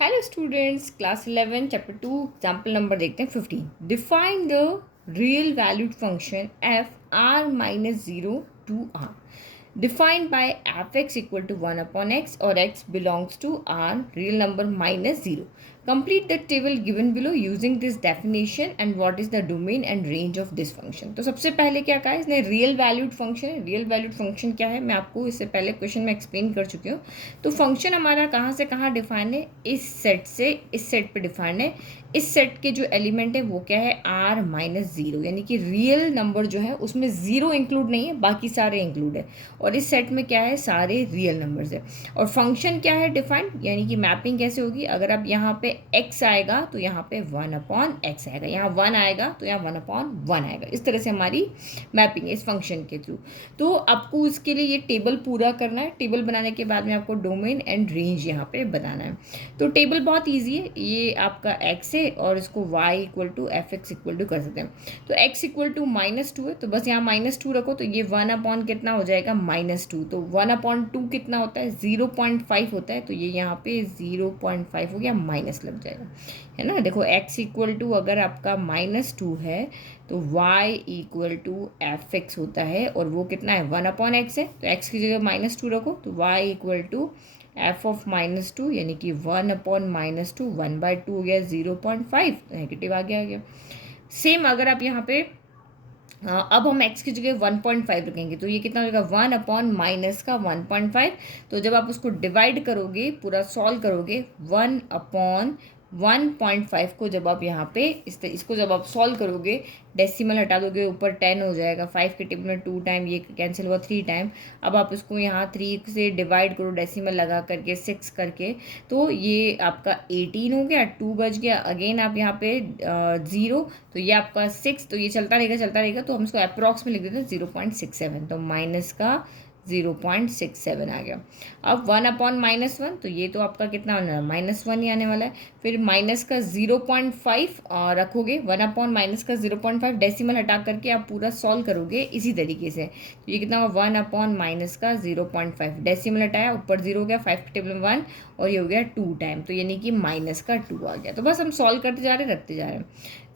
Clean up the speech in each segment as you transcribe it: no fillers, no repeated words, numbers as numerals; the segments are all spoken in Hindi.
Hello students, class 11 chapter 2 example number देखते हैं 15। Define the real valued function f R minus zero to R defined by f x equal to 1/x और x belongs to R real number minus zero. Complete the table given below using this definition and what is the domain and range of this function. तो सबसे पहले क्या कहा है इसने, रियल वैल्यूड फंक्शन है। रियल वैल्यूड फंक्शन क्या है मैं आपको इससे पहले क्वेश्चन में एक्सप्लेन कर चुकी हूँ। तो फंक्शन हमारा कहाँ से कहाँ डिफाइन है, इस सेट से इस सेट पे डिफाइन है। इस सेट के जो एलिमेंट है वो क्या है, आर माइनस ज़ीरो, यानी कि रियल नंबर जो है उसमें ज़ीरो इंक्लूड नहीं है, बाकी सारे इंक्लूड है। और इस सेट में क्या है, सारे रियल नंबर्स है। और फंक्शन क्या है डिफाइंड, यानी कि मैपिंग कैसे होगी, अगर अब यहाँ पे x आएगा तो यहाँ पे 1/x आएगा, यहाँ 1 आएगा तो यहाँ 1/1 आएगा। इस तरह से हमारी मैपिंग है इस फंक्शन के थ्रू। तो आपको इसके लिए ये टेबल पूरा करना है। टेबल बनाने के बाद में आपको डोमेन एंड रेंज यहाँ पे बताना है। तो टेबल बहुत ईजी है, ये आपका x है और इसको y equal to f x equal to कर सकते हैं। तो x इक्वल टू -2 है, तो बस यहाँ -2 रखो, तो ये 1 कितना हो जाएगा, -2। तो 1/2 कितना होता है, 0.5 होता है, तो ये यहाँ पे 0.5 हो गया, माइनस लग जाएगा, है ना। देखो x इक्वल टू अगर आपका -2 है तो y equal to f x होता है, और वो कितना है, 1/x है, तो x की जगह -2 रखो, तो y equal to f of -2 यानी कि 1/-2, 1/2 हो गया 0.5, नेगेटिव आ गया। सेम अगर आप यहाँ पे अब हम x की जगह 1.5 रखेंगे तो ये कितना हो जाएगा, 1/-1.5। तो जब आप उसको डिवाइड करोगे, पूरा सॉल्व करोगे, 1/1.5 को जब आप यहाँ पे इसको जब आप सॉल्व करोगे, डेसिमल हटा दोगे, ऊपर 10 हो जाएगा, 5 के टेबल में 2 टाइम, ये कैंसिल हुआ 3 टाइम। अब आप इसको यहाँ 3 से डिवाइड करो, डेसिमल लगा करके 6 करके, तो ये आपका 18 हो गया, 2 बच गया। अगेन आप यहाँ पे 0, तो ये आपका 6, तो ये चलता रहेगा, तो हम इसको अप्रॉक्स में लिख देते हैं 0.67, तो माइनस का 0.67 आ गया। अब 1/-1, तो ये तो आपका कितना आने वाला है, -1 ही आने वाला है। फिर माइनस का 0.5 रखोगे, 1/- का 0.5, डेसिमल हटा करके आप पूरा सॉल्व करोगे इसी तरीके से। तो ये कितना होगा, 1/- का 0.5, डेसिमल हटाया, ऊपर 0 हो गया, 5 के टेबल में 1, और ये हो गया 2 टाइम, तो यानी कि -2 आ गया। तो बस हम सॉल्व करते जा रहे हैं, रखते जा रहे हैं।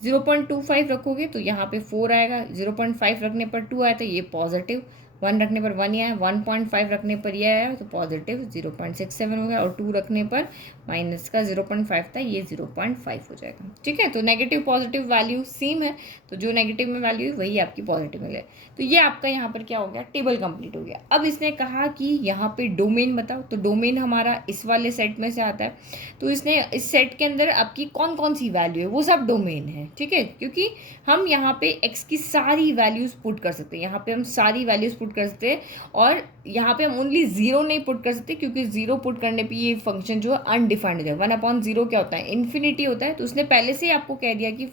0.25 रखोगे तो यहाँ पे 4 आएगा, 0.5 रखने पर 2 आया, तो ये पॉजिटिव, 1 रखने पर 1 ही आया, 1.5 रखने पर ये आया, तो पॉजिटिव 0.67 हो गया, और 2 रखने पर माइनस का 0.5 था, ये 0.5 हो जाएगा। ठीक है, तो नेगेटिव पॉजिटिव वैल्यू सेम है, तो जो नेगेटिव में वैल्यू है वही आपकी पॉजिटिव में है। तो ये आपका यहाँ पर क्या हो गया, टेबल कंप्लीट हो गया। अब इसने कहा कि यहाँ पे डोमेन बताओ, तो डोमेन हमारा इस वाले सेट में से आता है, तो इसने इस सेट के अंदर आपकी कौन कौन सी वैल्यू है वो सब डोमेन है। ठीक है, क्योंकि हम यहाँ पे x की सारी वैल्यूज़ पुट कर सकते हैं, यहाँ पे हम सारी वैल्यूज़ पुट कर सकते हैं, और यहाँ पे हम ओनली 0 नहीं पुट कर सकते, क्योंकि 0 पुट करने पे ये फंक्शन जो है अनडिफाइंड हो जाए। 1/0 क्या होता है, इन्फिनिटी होता है, तो उसने पहले से ही आपको कह दिया कि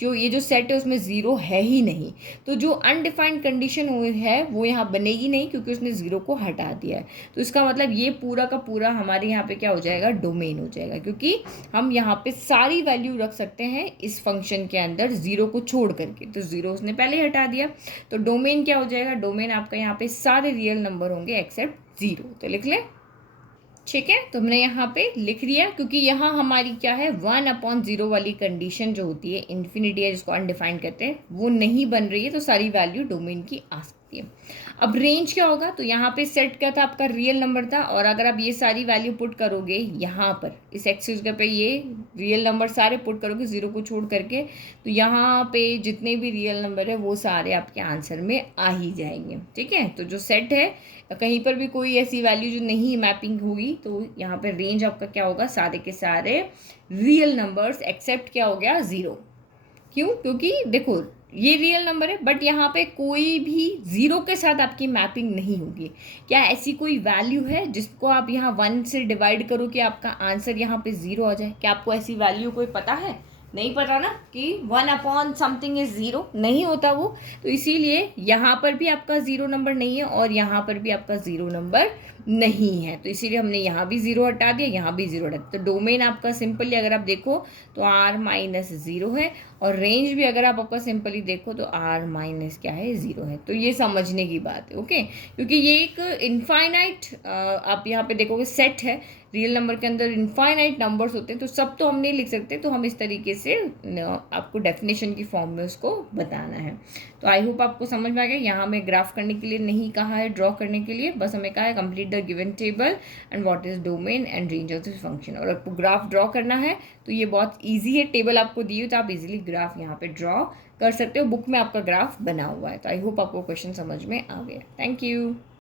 जो ये जो सेट है उसमें 0 है ही नहीं, तो जो अनडिफाइंड कंडीशन है वो यहाँ बनेगी नहीं, क्योंकि उसने 0 को हटा दिया है। तो इसका मतलब ये पूरा का पूरा हमारे यहाँ पे क्या हो जाएगा, डोमेन हो जाएगा, क्योंकि हम यहाँ पे सारी वैल्यू रख सकते हैं इस फंक्शन के अंदर 0 को छोड़ करके, तो 0 उसने पहले ही हटा दिया। तो डोमेन क्या हो जाएगा, डोमेन आपका यहाँ पे सारे रियल नंबर होंगे एक्सेप्ट 0, तो लिख लें। ठीक है, तो हमने यहाँ पे लिख लिया, क्योंकि यहाँ हमारी क्या है, 1/0 वाली कंडीशन जो होती है, इन्फिनिटी है जिसको अनडिफाइंड कहते हैं, वो नहीं बन रही है, तो सारी वैल्यू डोमेन की आ सकती है। अब रेंज क्या होगा, तो यहाँ पे सेट क्या था, आपका रियल नंबर था, और अगर आप ये सारी वैल्यू पुट करोगे यहाँ पर इस एक्सिस पे, ये रियल नंबर सारे पुट करोगे 0 को छोड़ करके, तो यहाँ पे जितने भी रियल नंबर है वो सारे आपके आंसर में आ ही जाएंगे। ठीक है, तो जो सेट है, कहीं पर भी कोई ऐसी वैल्यू जो नहीं मैपिंग होगी, तो यहाँ पे रेंज आपका क्या होगा, सारे के सारे रियल नंबर्स एक्सेप्ट क्या हो गया, 0। क्यों, क्योंकि देखो ये रियल नंबर है, बट यहाँ पे कोई भी 0 के साथ आपकी मैपिंग नहीं होगी। क्या ऐसी कोई वैल्यू है जिसको आप यहाँ 1 से डिवाइड करो कि आपका आंसर यहाँ पे 0 आ जाए? क्या आपको ऐसी वैल्यू कोई पता है? नहीं पता ना, कि 1/something इज 0, नहीं होता वो। तो इसीलिए यहाँ पर भी आपका 0 नंबर नहीं है, और यहाँ पर भी आपका 0 नंबर नहीं है, तो इसीलिए हमने यहाँ भी 0 हटा दिया, यहाँ भी 0 हटा दिया। तो डोमेन आपका सिंपली अगर आप देखो तो r -0 है, और रेंज भी अगर आप आपका सिंपली देखो तो r माइनस क्या है 0 है। तो ये समझने की बात है, ओके। क्योंकि ये एक इनफाइनाइट आप यहाँ पे देखोगे सेट है, रियल नंबर के अंदर इनफाइनाइट नंबर्स होते हैं, तो सब तो हम नहीं लिख सकते, तो हम इस तरीके से आपको डेफिनेशन की फॉर्म में उसको बताना है। तो आई होप आपको समझ में आ गया। यहाँ हमें ग्राफ करने के लिए नहीं कहा है ड्रॉ करने के लिए, बस हमें कहा है complete the given table and what is domain and range of this function. और आपको ग्राफ ड्रॉ करना है तो ये बहुत ईजी है, टेबल आपको दी हुई तो आप इजीली ग्राफ यहाँ पे ड्रॉ कर सकते हो। बुक में आपका ग्राफ बना हुआ है। तो आई होप आपको क्वेश्चन समझ में आ गया। Thank you.